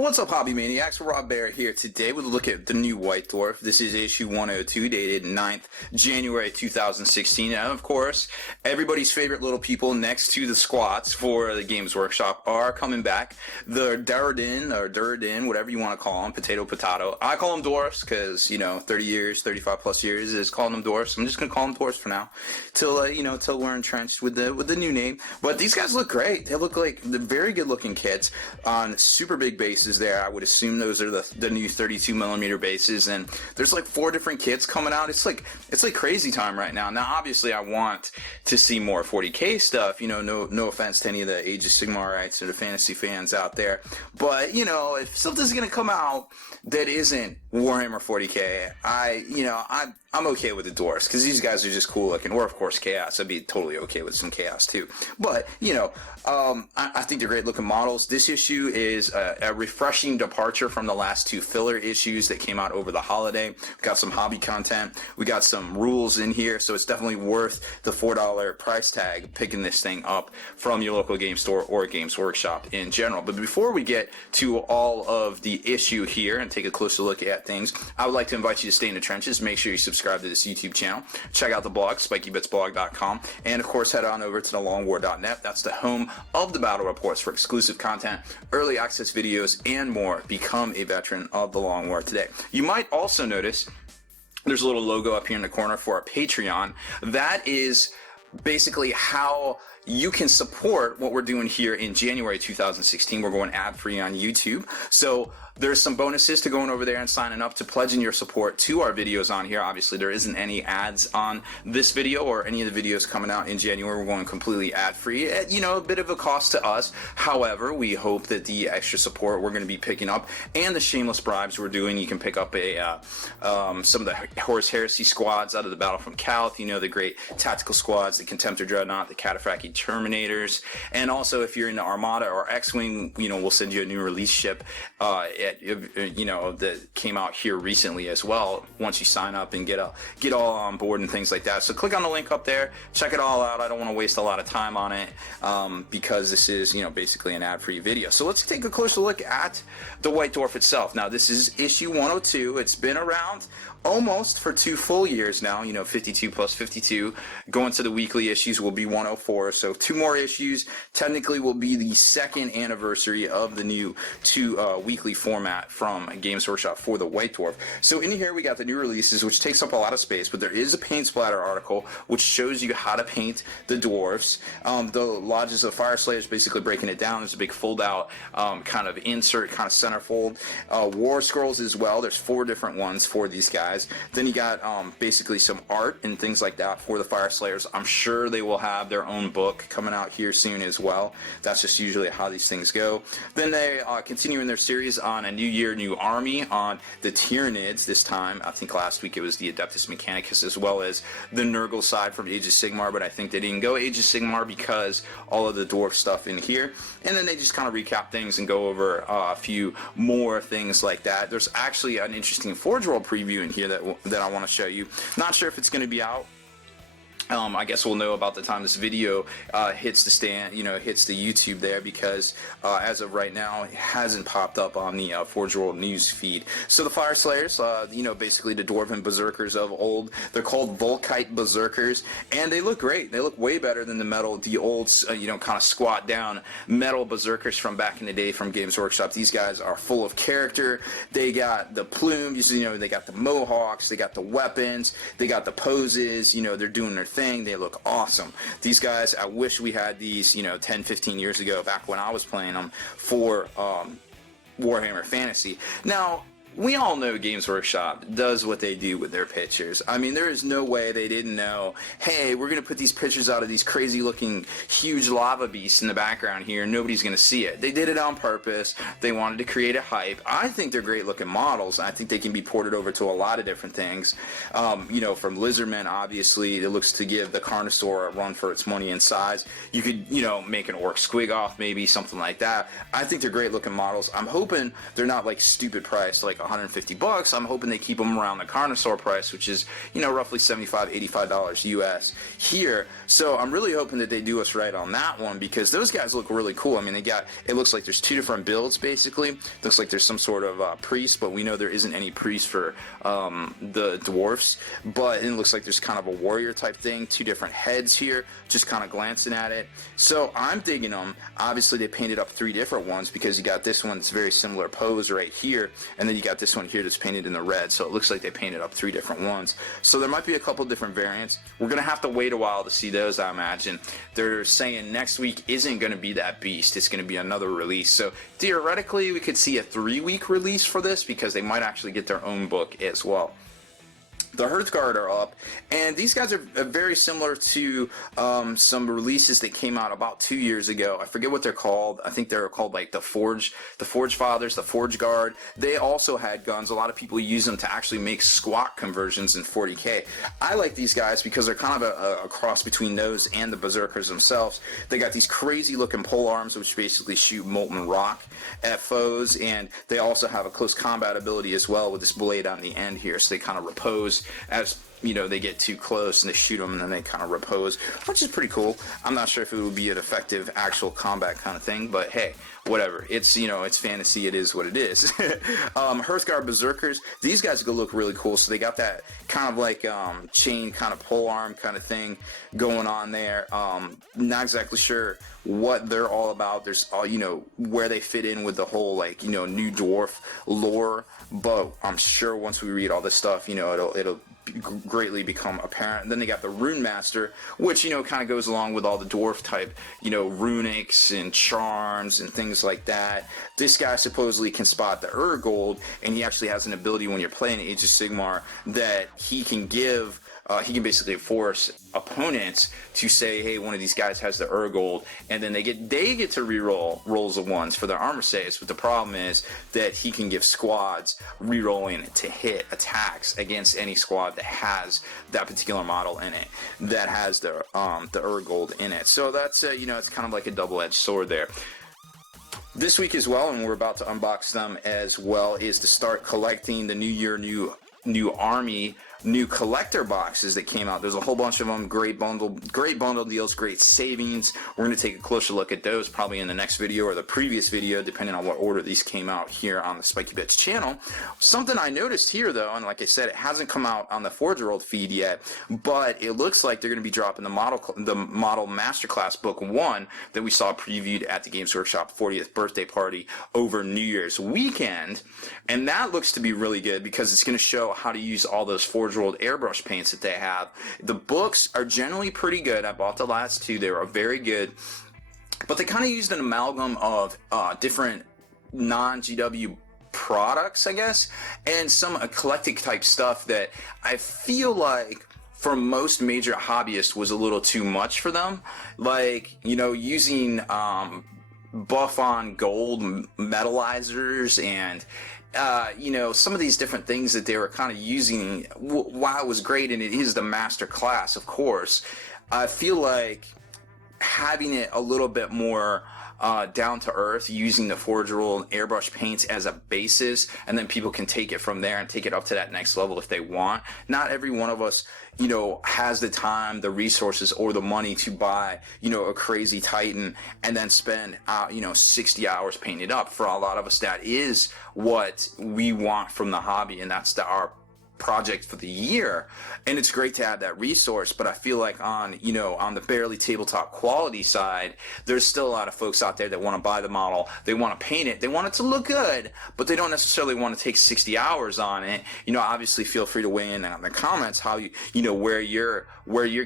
What's up, Hobby Maniacs? Rob Bear here today with a look at the new White Dwarf. This is issue 102, dated 9th January 2016. And of course, everybody's favorite little people next to the squats for the Games Workshop are coming back. The Duardin, or Duardin, whatever you want to call them, potato. I call them Dwarfs because, 30 years, 35 plus years is calling them Dwarfs. I'm just going to call them Dwarfs for now till we're entrenched with the new name. But these guys look great. They look like the very good looking kits on super big bases there. I would assume those are the new 32mm bases, and there's like 4 different kits coming out. It's like crazy time right now. Now obviously I want to see more 40k stuff, no offense to any of the Age of Sigmarites or the fantasy fans out there, but if something's gonna come out that isn't Warhammer 40k, I'm okay with the Dwarfs because these guys are just cool looking, or of course Chaos. I'd be totally okay with some Chaos too. But I think they're great looking models. This issue is a refreshing departure from the last 2 filler issues that came out over the holiday. We got some hobby content, we got some rules in here, so it's definitely worth the $4 price tag picking this thing up from your local game store or Games Workshop in general. But before we get to all of the issue here and take a closer look at things, I would like to invite you to stay in the trenches. Make sure you subscribe to this YouTube channel, check out the blog, spikybitsblog.com, and of course head on over to thelongwar.net. That's the home of the battle reports for exclusive content, early access videos, and more. Become a veteran of the Long War today. You might also notice there's a little logo up here in the corner for our Patreon. That is basically how you can support what we're doing here in January 2016. We're going ad-free on YouTube, so there's some bonuses to going over there and signing up to pledging your support to our videos on here. Obviously there isn't any ads on this video or any of the videos coming out in January. We're going completely ad-free at a bit of a cost to us. However, we hope that the extra support we're going to be picking up and the shameless bribes we're doing, you can pick up some of the Horus Heresy squads out of the Battle from Calth, the great tactical squads, the Contemptor Dreadnought, the Cataphractii Terminators, and also if you're in the Armada or X-Wing, we'll send you a new release ship that came out here recently as well, once you sign up and get all on board and things like that. So click on the link up there, check it all out. I don't want to waste a lot of time on it because this is basically an ad-free video. So let's take a closer look at the White Dwarf itself. Now this is issue 102. It's been around almost for 2 full years now, 52 plus 52. Going to the weekly issues will be 104, so 2 more issues technically will be the 2nd anniversary of the new 2 weekly format from Games Workshop for the White Dwarf. So in here we got the new releases, which takes up a lot of space, but there is a paint splatter article which shows you how to paint the dwarves. The Lodges of Fire Slayers, basically breaking it down. There's a big fold out kind of insert, kind of centerfold. War Scrolls as well. There's 4 different ones for these guys. Then you got basically some art and things like that for the Fire Slayers. I'm sure they will have their own book coming out here soon as well. That's just usually how these things go. Then they continue in their series on a New Year, New Army on the Tyranids this time. I think last week it was the Adeptus Mechanicus as well as the Nurgle side from Age of Sigmar, but I think they didn't go Age of Sigmar because all of the dwarf stuff in here. And then they just kind of recap things and go over a few more things like that. There's actually an interesting Forge World preview in here that I want to show you. Not sure if it's going to be out. I guess we'll know about the time this video hits the stand, hits the YouTube there, because as of right now it hasn't popped up on the Forge World news feed. So the Fire Slayers, basically the Dwarven Berserkers of old. They're called Volkite Berserkers, and they look great. They look way better than the old, kind of squat down metal Berserkers from back in the day from Games Workshop. These guys are full of character. They got the plumes, they got the mohawks, they got the weapons, they got the poses, they're doing their thing. They look awesome. These guys, I wish we had these 10 15 years ago, back when I was playing them for Warhammer Fantasy. Now we all know Games Workshop does what they do with their pictures. I mean, there is no way they didn't know, hey, we're going to put these pictures out of these crazy looking huge lava beasts in the background here and nobody's going to see it. They did it on purpose. They wanted to create a hype. I think they're great looking models. I think they can be ported over to a lot of different things. From Lizardmen, obviously, it looks to give the Carnosaur a run for its money and size. You could, make an Orc Squigoth, maybe, something like that. I think they're great looking models. I'm hoping they're not like stupid priced, like $150. I'm hoping they keep them around the Carnosaur price, which is, you know, roughly $75, $85 US here. So I'm really hoping that they do us right on that one, because those guys look really cool. I mean, it looks like there's two different builds, basically. Looks like there's some sort of priest, but we know there isn't any priest for the dwarfs. But it looks like there's kind of a warrior type thing, two different heads here, just kind of glancing at it. So I'm digging them. Obviously, they painted up three different ones, because you got this one that's very similar pose right here, and then you got this one here that's painted in the red. So it looks like they painted up three different ones. So there might be a couple different variants. We're gonna have to wait a while to see those, I imagine. They're saying next week isn't gonna be that beast. It's gonna be another release. So theoretically, we could see a 3-week release for this, because they might actually get their own book as well. The Hearthguard are up, and these guys are very similar to some releases that came out about 2 years ago. I forget what they're called. I think they're called like the Forge Fathers, the Forge Guard. They also had guns. A lot of people use them to actually make squat conversions in 40k. I like these guys because they're kind of a cross between those and the Berserkers themselves. They got these crazy looking pole arms, which basically shoot molten rock at foes, and they also have a close combat ability as well with this blade on the end here, so they kind of repose as, you know, they get too close and they shoot them and then they kind of repose, which is pretty cool. I'm not sure if it would be an effective actual combat kind of thing, but hey, whatever. It's, you know, it's fantasy. It is what it is. Hearthguard Berserkers, these guys go look really cool. So they got that kind of like chain kind of pole arm kind of thing going on there. Not exactly sure what they're all about. There's all, you know, where they fit in with the whole, like, you know, new dwarf lore, but I'm sure once we read all this stuff, you know, it'll greatly become apparent. And then they got the Rune Master, which, you know, kind of goes along with all the dwarf type, you know, runics and charms and things like that. This guy supposedly can spot the Urgold, and he actually has an ability when you're playing Age of Sigmar that he can give he can basically force opponents to say, hey, one of these guys has the Urgold, and then they get to reroll rolls of ones for their armor saves. But the problem is that he can give squads rerolling to hit attacks against any squad that has that particular model in it, that has the Urgold in it. So that's you know, it's kind of like a double-edged sword there. This week as well, and we're about to unbox them as well, is to start collecting the New Year, New Army, new collector boxes that came out. There's a whole bunch of them. Great bundle deals, great savings. We're going to take a closer look at those probably in the next video or the previous video, depending on what order these came out here on the Spiky Bits channel. Something I noticed here, though, and like I said, it hasn't come out on the Forge World feed yet, but it looks like they're going to be dropping the model Masterclass Book 1 that we saw previewed at the Games Workshop 40th birthday party over New Year's weekend, and that looks to be really good because it's going to show how to use all those Forge World airbrush paints that they have. The books are generally pretty good. I bought the last two. They were very good, but they kind of used an amalgam of different non-GW products, I guess, and some eclectic type stuff that I feel like for most major hobbyists was a little too much for them. Like, you know, using buff on gold metallizers and you know, some of these different things that they were kind of using. While it was great, and it is the master class, of course, I feel like having it a little bit more down to earth, using the Forge World airbrush paints as a basis, and then people can take it from there and take it up to that next level if they want. Not every one of us, you know, has the time, the resources, or the money to buy, you know, a crazy Titan and then spend, you know, 60 hours painting it up. For a lot of us, that is what we want from the hobby, and that's our project for the year, and it's great to have that resource. But I feel like on, you know, on the barely tabletop quality side, there's still a lot of folks out there that want to buy the model, they want to paint it, they want it to look good, but they don't necessarily want to take 60 hours on it. You know, obviously feel free to weigh in on the comments how you know, where you're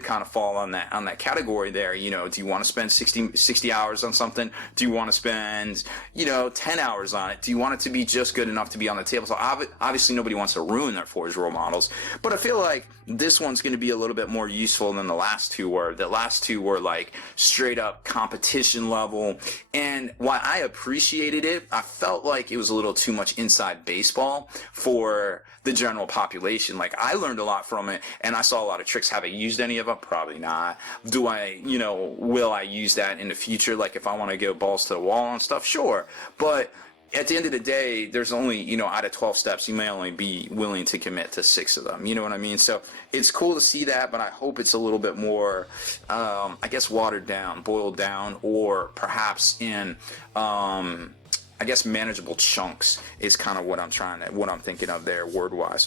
kind of fall on that category there. You know, do you want to spend 60 hours on something? Do you want to spend, you know, 10 hours on it? Do you want it to be just good enough to be on the table? So obviously nobody wants to ruin their Forge World models, but I feel like this one's going to be a little bit more useful than the last two were. The last two were like straight up competition level, and while I appreciated it, I felt like it was a little too much inside baseball for the general population. Like, I learned a lot from it, and I saw a lot of tricks. Have I used any of them? Probably not. Do I, you know, will I use that in the future? Like, if I want to go balls to the wall and stuff, sure. But at the end of the day, there's only, you know, out of 12 steps, you may only be willing to commit to 6 of them. You know what I mean? So it's cool to see that, but I hope it's a little bit more, I guess, watered down, boiled down, or perhaps in, I guess, manageable chunks is kind of what I'm thinking of there, word-wise.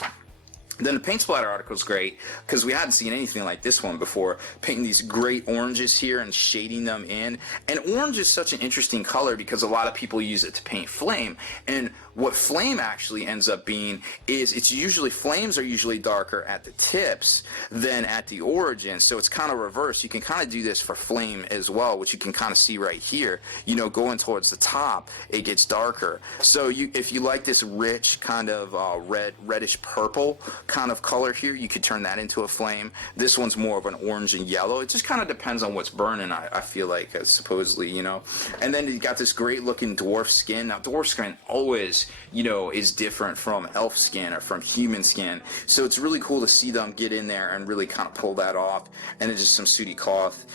Then the paint splatter article is great because we hadn't seen anything like this one before. Painting these great oranges here and shading them in. And orange is such an interesting color because a lot of people use it to paint flame. And what flame actually ends up being is flames are usually darker at the tips than at the origin. So it's kind of reverse. You can kind of do this for flame as well, which you can kind of see right here. You know, going towards the top, it gets darker. So if you like this rich kind of reddish purple kind of color here, you could turn that into a flame. This one's more of an orange and yellow. It just kind of depends on what's burning, I feel like, supposedly, you know. And then you got this great looking dwarf skin. Now, dwarf skin always, you know, is different from elf skin or from human skin. So it's really cool to see them get in there and really kind of pull that off. And then just some sooty cloth.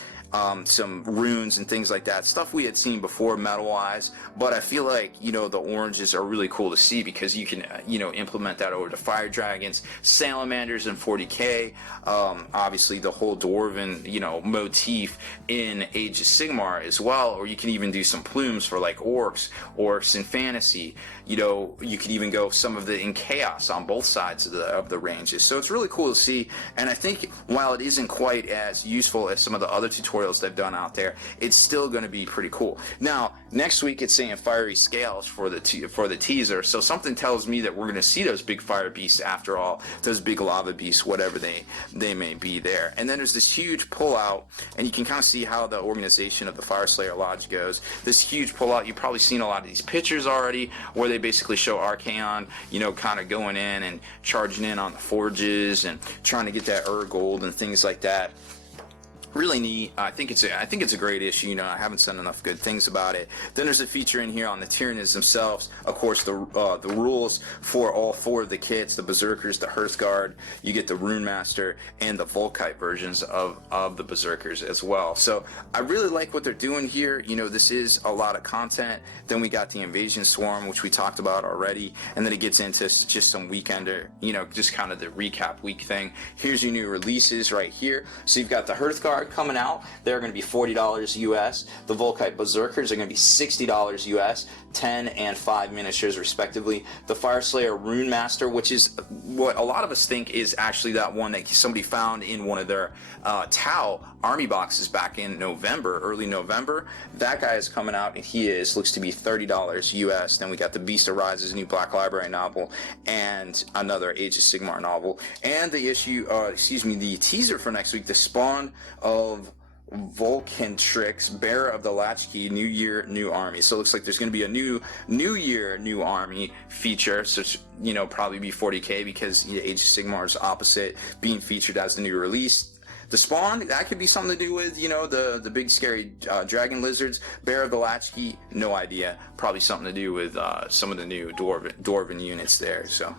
Some runes and things like that, stuff we had seen before metal-wise, but I feel like, you know, the oranges are really cool to see because you can, you know, implement that over to fire dragons, salamanders, and 40k. Obviously, the whole dwarven, you know, motif in Age of Sigmar as well, or you can even do some plumes for like orcs in fantasy. You know, you could even go some of the in chaos on both sides of the ranges. So it's really cool to see, and I think while it isn't quite as useful as some of the other tutorials they've done out there, it's still going to be pretty cool. Now, next week it's saying fiery scales for the teaser, so something tells me that we're going to see those big fire beasts after all, those big lava beasts, whatever they may be there. And then there's this huge pullout, and you can kind of see how the organization of the Fire Slayer Lodge goes. This huge pullout, you've probably seen a lot of these pictures already, where they basically show Archaon, you know, kind of going in and charging in on the forges and trying to get that gold and things like that. Really neat. I think it's a great issue. You know, I haven't said enough good things about it. Then there's a feature in here on the Tyranids themselves. Of course, the rules for all 4 of the kits: the Berserkers, the Hearthguard. You get the Rune Master and the Volkite versions of the Berserkers as well. So I really like what they're doing here. You know, this is a lot of content. Then we got the Invasion Swarm, which we talked about already, and then it gets into just some weekender. You know, just kind of the recap week thing. Here's your new releases right here. So you've got the Hearthguard coming out. They're going to be $40 US. The Volkite Berserkers are going to be $60 US, 10 and 5 miniatures respectively. The Fire Slayer Rune Master, which is what a lot of us think is actually that one that somebody found in one of their Tau army boxes back in November, early November. That guy is coming out, and looks to be $30 US. Then we got the Beast Arises, new Black Library novel, and another Age of Sigmar novel, and the the teaser for next week, the Spawn of Volcantrix, Bearer of the Latchkey, New Year, New Army. So it looks like there's going to be a New Year, New Army feature, so you know, probably be 40k because Age of Sigmar is opposite, being featured as the new release. The Spawn, that could be something to do with, you know, the big scary dragon lizards. Bearer of the Latchkey, no idea. Probably something to do with some of the new Dwarven units there. So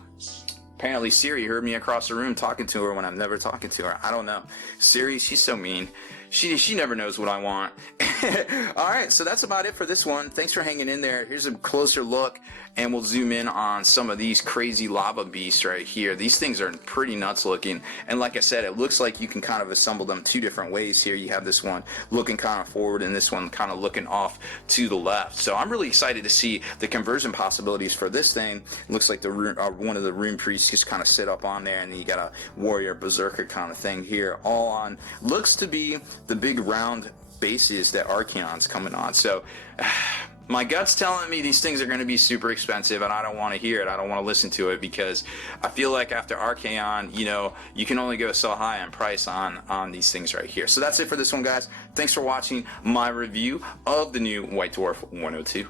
apparently Siri heard me across the room talking to her when I'm never talking to her. I don't know. Siri, she's so mean. She never knows what I want. All right, so that's about it for this one. Thanks for hanging in there. Here's a closer look, and we'll zoom in on some of these crazy lava beasts right here. These things are pretty nuts looking, and like I said, it looks like you can kind of assemble them 2 different ways here. You have this one looking kind of forward, and this one kind of looking off to the left. So I'm really excited to see the conversion possibilities for this thing. It looks like the one of the rune priests just kind of sit up on there, and then you got a warrior berserker kind of thing here, all on looks to be the big round bases that Archaon's coming on. So my gut's telling me these things are going to be super expensive, and I don't want to hear it. I don't want to listen to it because I feel like after Archaon, you know, you can only go so high on price on these things right here. So that's it for this one, guys. Thanks for watching my review of the new White Dwarf 102.